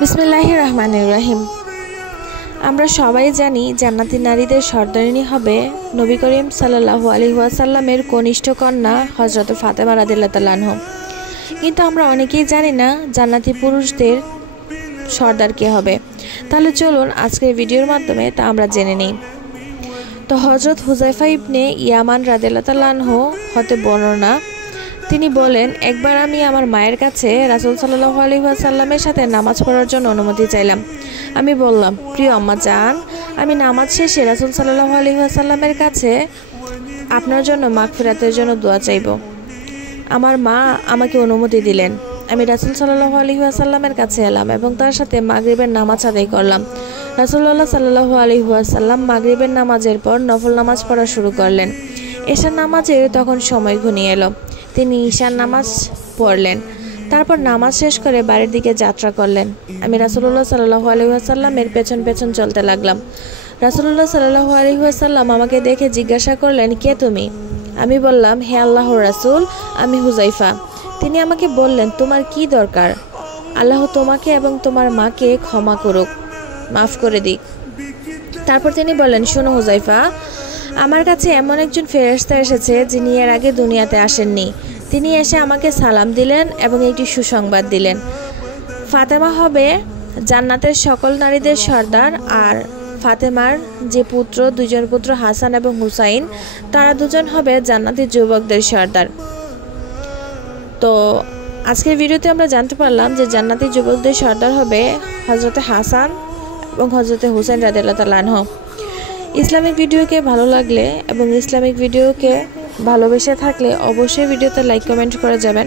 বিসমিল্লাহির রহমানির রহিম। আমরা সবাই জানি জান্নাতি নারীদের সর্দারিনী হবে নবী করিম সাল্লাল্লাহু আলাইহি ওয়াসাল্লামের কনিষ্ঠ কন্যা হযরত ফাতেমা রাদিয়াল্লাহু তাআলা আনহা। কিন্তু আমরা অনেকেই জানি না জান্নাতি পুরুষদের সর্দার কে হবে। তাহলে চলুন আজকের ভিডিওর মাধ্যমে তা আমরা জেনে নিই। তো হযরত হুযায়ফা ইবনে ইয়ামান রাদিয়াল্লাহু তাআলা আনহু হতে বর্ণনা, তিনি বলেন, একবার আমি আমার মায়ের কাছে রাসূল সাল্লাল্লাহু আলাইহি ওয়াসাল্লামের সাথে নামাজ পড়ার জন্য অনুমতি চাইলাম। আমি বললাম, প্রিয় আম্মা জান, আমি নামাজ শেষে রাসূল সাল্লাল্লাহু আলাইহি ওয়াসাল্লামের কাছে আপনার জন্য মাগফিরাতের জন্য দোয়া চাইব। আমার মা আমাকে অনুমতি দিলেন। আমি রাসূল সাল্লাল্লাহু আলাইহি ওয়াসাল্লামের কাছে এলাম এবং তার সাথে মাগরিবের নামাজ আদায় করলাম। রাসূলুল্লাহ সাল্লাল্লাহু আলাইহি ওয়াসাল্লাম মাগরিবের নামাজের পর নফল নামাজ পড়া শুরু করলেন। এশার নামাজের তখন সময় ঘনিয়ে এলো। তিনি ঈশার নামাজ পড়লেন। তারপর নামাজ শেষ করে বাড়ির দিকে যাত্রা করলেন। আমি রাসূলুল্লাহ সাল্লাল্লাহু আলাইহি ওয়াসাল্লামের পেছন পেছন চলতে লাগলাম। রাসূলুল্লাহ সাল্লাল্লাহু আলাইহি ওয়াসাল্লাম আমাকে দেখে জিজ্ঞাসা করলেন, কে তুমি? আমি বললাম, হে আল্লাহর রাসূল, আমি হুযায়ফা। তিনি আমাকে বললেন, তোমার কি দরকার? আল্লাহ তোমাকে এবং তোমার মাকে ক্ষমা করুক, মাফ করে দিক। তারপর তিনি বললেন, শোনো হুযায়ফা, আমার কাছে এমন একজন ফেরেশতা এসেছে যিনি এর আগে দুনিয়াতে আসেননি। তিনি এসে আমাকে সালাম দিলেন এবং একটি সুসংবাদ দিলেন। ফাতেমা হবে জান্নাতের সকল নারীদের সর্দার, আর ফাতেমার যে পুত্র, দুজন পুত্র হাসান এবং হুসাইন, তারা দুজন হবে জান্নাতের যুবকদের সর্দার। তো আজকের ভিডিওতে আমরা জানতে পারলাম যে জান্নাতের যুবকদের সর্দার হবে হযরতে হাসান এবং হযরতে হুসাইন রাদিয়াল্লাহু তাআলা আনহু। ইসলামিক ভিডিওকে ভালো লাগলে এবং ইসলামিক ভিডিওকে ভালোবেসে থাকলে অবশ্যই ভিডিওতে লাইক কমেন্ট করে যাবেন।